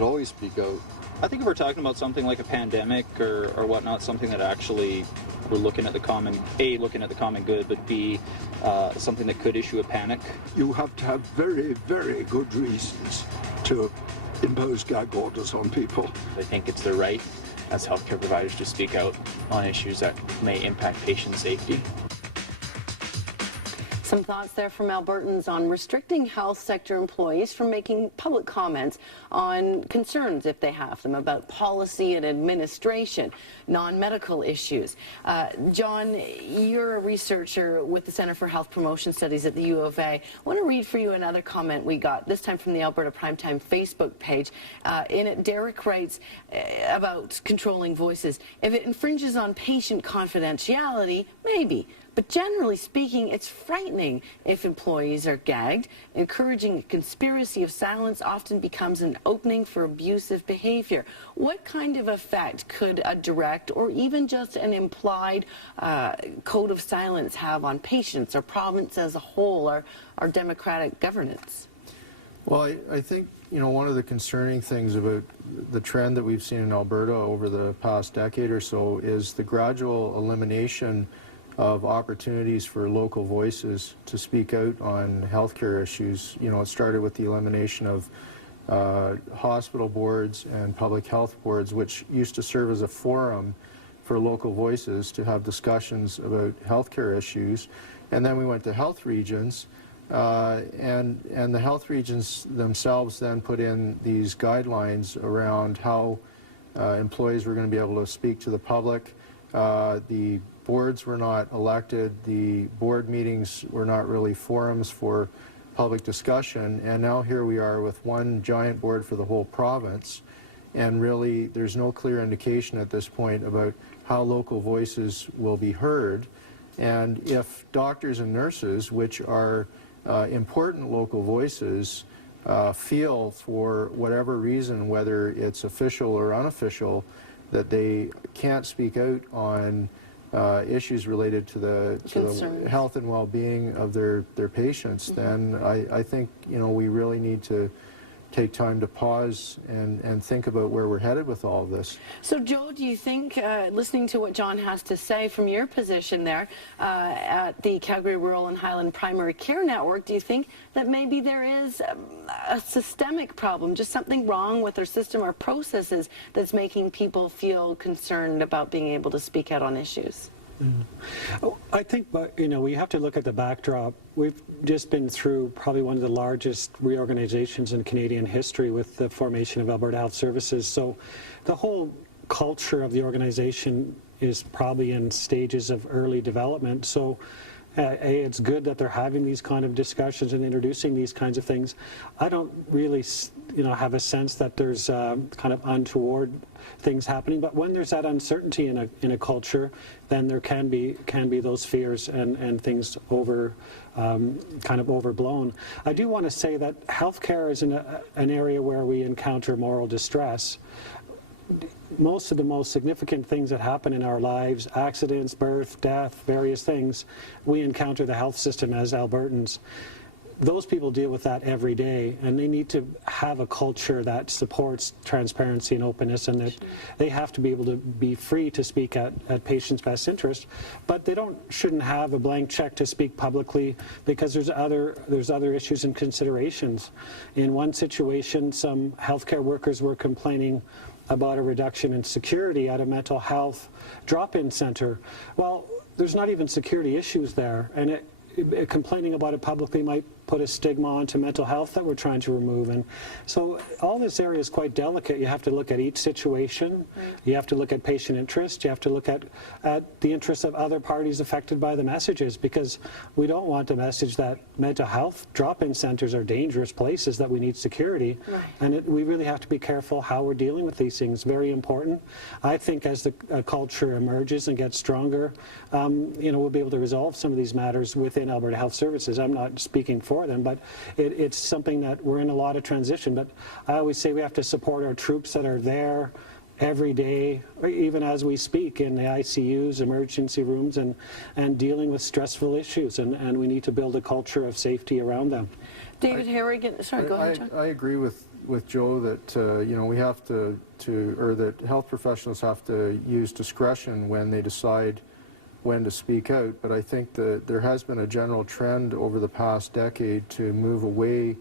should always speak out. I think if we're talking about something like a pandemic or whatnot, something that actually we're looking at the common good, but B, something that could issue a panic. You have to have very, very good reasons to impose gag orders on people. I think it's their right as healthcare providers to speak out on issues that may impact patient safety. Some thoughts there from Albertans on restricting health sector employees from making public comments on concerns, if they have them, about policy and administration, non-medical issues. John, you're a researcher with the Center for Health Promotion Studies at the U of A. I want to read for you another comment we got, this time from the Alberta Primetime Facebook page. In it, Derek writes about controlling voices. If it infringes on patient confidentiality, maybe. But generally speaking, it's frightening if employees are gagged. Encouraging a conspiracy of silence often becomes an opening for abusive behavior. What kind of effect could a direct or even just an implied code of silence have on patients or province as a whole, or our democratic governance? Well, I think, you know, one of the concerning things about the trend that we've seen in Alberta over the past decade or so is the gradual elimination of opportunities for local voices to speak out on healthcare issues. You know, it started with the elimination of hospital boards and public health boards, which used to serve as a forum for local voices to have discussions about healthcare issues. And then we went to health regions, and the health regions themselves then put in these guidelines around how employees were going to be able to speak to the public. The boards were not elected, the board meetings were not really forums for public discussion, and now here we are with one giant board for the whole province, and really there's no clear indication at this point about how local voices will be heard. And if doctors and nurses, which are important local voices, feel for whatever reason, whether it's official or unofficial, that they can't speak out on issues related to the health and well-being of their patients, then I think, you know, we really need to take time to pause and think about where we're headed with all of this. So, Joe, do you think, listening to what John has to say from your position there at the Calgary Rural and Highland Primary Care Network, do you think that maybe there is a systemic problem, just something wrong with our system or processes that's making people feel concerned about being able to speak out on issues? I think, you know, we have to look at the backdrop. We've just been through probably one of the largest reorganizations in Canadian history with the formation of Alberta Health Services. So the whole culture of the organization is probably in stages of early development. So it's good that they're having these kind of discussions and introducing these kinds of things. I don't really, you know, have a sense that there's kind of untoward things happening, but when there's that uncertainty in a culture, then there can be those fears and things kind of overblown. I do want to say that healthcare is an area where we encounter moral distress. Most of the most significant things that happen in our lives, accidents, birth, death, various things, we encounter the health system as Albertans. Those people deal with that every day, and they need to have a culture that supports transparency and openness, and that they have to be able to be free to speak at patients' best interest. But they shouldn't have a blank check to speak publicly, because there's other issues and considerations. In one situation, some healthcare workers were complaining about a reduction in security at a mental health drop-in center. Well, there's not even security issues there, and complaining about it publicly might put a stigma onto mental health that we're trying to remove. And so all this area is quite delicate. You have to look at each situation. Right. You have to look at patient interest. You have to look at the interests of other parties affected by the messages, because we don't want the message that mental health drop-in centers are dangerous places, that we need security. Right. And we really have to be careful how we're dealing with these things. Very important. I think as the culture emerges and gets stronger, you know, we'll be able to resolve some of these matters within Alberta Health Services. I'm not speaking for them, but it's something that we're in a lot of transition. But I always say we have to support our troops that are there every day, or even as we speak, in the ICUs, emergency rooms, and dealing with stressful issues, and we need to build a culture of safety around them. David Harrigan, sorry, go ahead, John. I agree with Joe that you know, we have or that health professionals have to use discretion when they decide when to speak out, but I think that there has been a general trend over the past decade to move away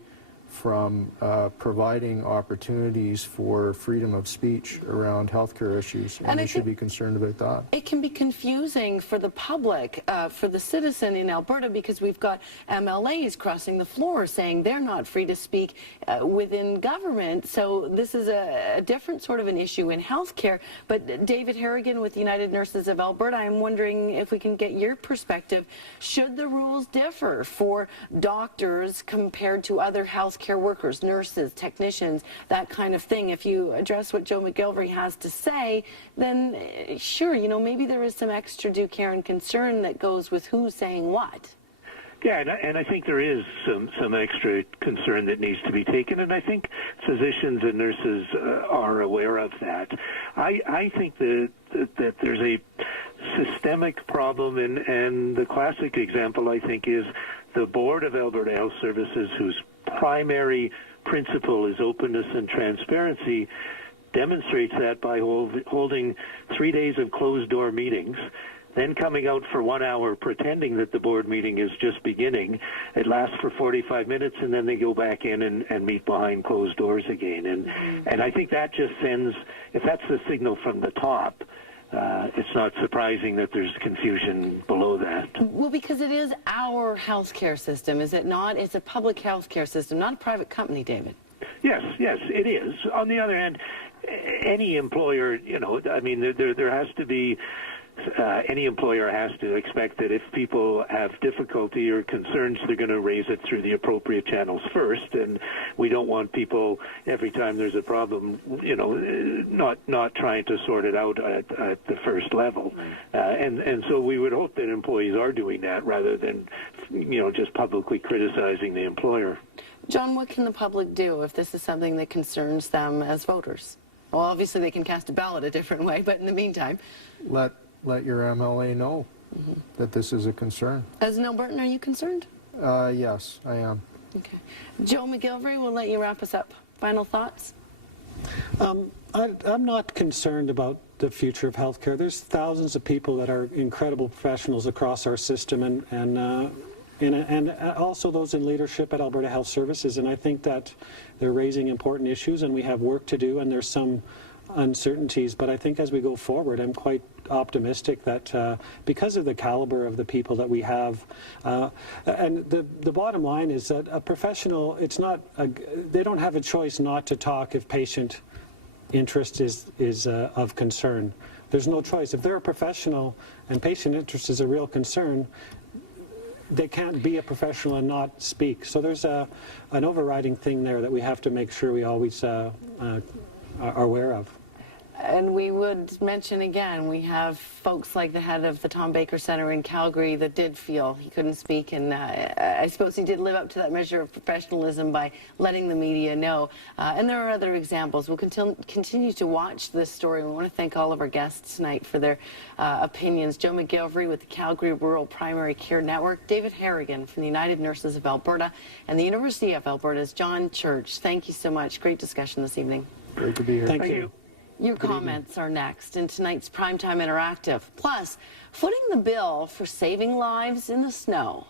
from providing opportunities for freedom of speech around healthcare issues, and we should be concerned about that. It can be confusing for the public, for the citizen in Alberta, because we've got MLAs crossing the floor saying they're not free to speak within government. So this is a different sort of an issue in healthcare. But David Harrigan with United Nurses of Alberta, I'm wondering if we can get your perspective. Should the rules differ for doctors compared to other healthcare workers, nurses, technicians, that kind of thing? If you address what Joe McGilvery has to say, then sure, you know, maybe there is some extra due care and concern that goes with who's saying what. Yeah, and I think there is some extra concern that needs to be taken, and I think physicians and nurses are aware of that. I think that there's a systemic problem, and the classic example, I think, is the Board of Alberta Health Services, whose primary principle is openness and transparency, demonstrates that by holding 3 days of closed-door meetings, then coming out for 1 hour pretending that the board meeting is just beginning. It lasts for 45 minutes, and then they go back in and meet behind closed doors again. And I think that just sends, if that's the signal from the top, it's not surprising that there's confusion below that. Well, because it is our healthcare system, is it not? It's a public healthcare system, not a private company, David. Yes, it is. On the other hand, any employer, you know, I mean, there has to be, any employer has to expect that if people have difficulty or concerns, they're going to raise it through the appropriate channels first. And we don't want people, every time there's a problem, you know, not trying to sort it out at the first level. And so we would hope that employees are doing that rather than, you know, just publicly criticizing the employer. John, what can the public do if this is something that concerns them as voters? Well, obviously they can cast a ballot a different way, but in the meantime... Let your MLA know that this is a concern. As an Albertan, are you concerned? Yes, I am. Okay. Joe McGilvery, we'll let you wrap us up. Final thoughts? I'm not concerned about the future of healthcare. There's thousands of people that are incredible professionals across our system, and also those in leadership at Alberta Health Services, and I think that they're raising important issues, and we have work to do, and there's some uncertainties, but I think as we go forward, I'm quite optimistic that because of the caliber of the people that we have, and the bottom line is that a professional, they don't have a choice not to talk if patient interest is of concern. There's no choice. If they're a professional and patient interest is a real concern, they can't be a professional and not speak. So there's an overriding thing there that we have to make sure we always are aware of. And we would mention again, we have folks like the head of the Tom Baker Centre in Calgary that did feel he couldn't speak, and I suppose he did live up to that measure of professionalism by letting the media know. And there are other examples. We'll continue to watch this story. We want to thank all of our guests tonight for their opinions. Joe McGilvery with the Calgary Rural Primary Care Network, David Harrigan from the United Nurses of Alberta, and the University of Alberta's John Church. Thank you so much. Great discussion this evening. Great to be here. Thank you. Your comments are next in tonight's Primetime Interactive. Plus, footing the bill for saving lives in the snow.